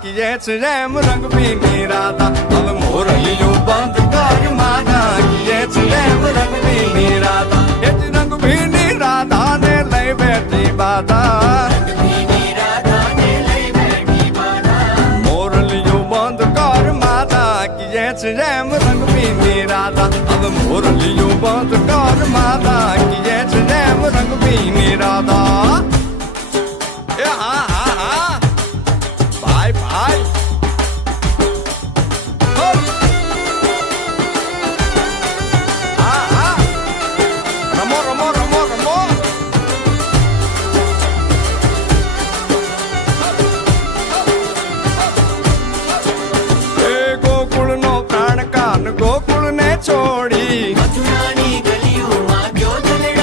किए रैम रंग में राधा अब मोरलियो बंद कर माधा किए रैम रंग में राधा एच रंग भी राधा ने ले बैठी बाधा। मोरलियो बंद कर माधा किए रैम रंग में राधा अब मोरलियो बंद कर माधा किए रैम रंग में राधा Yeah. চড়ি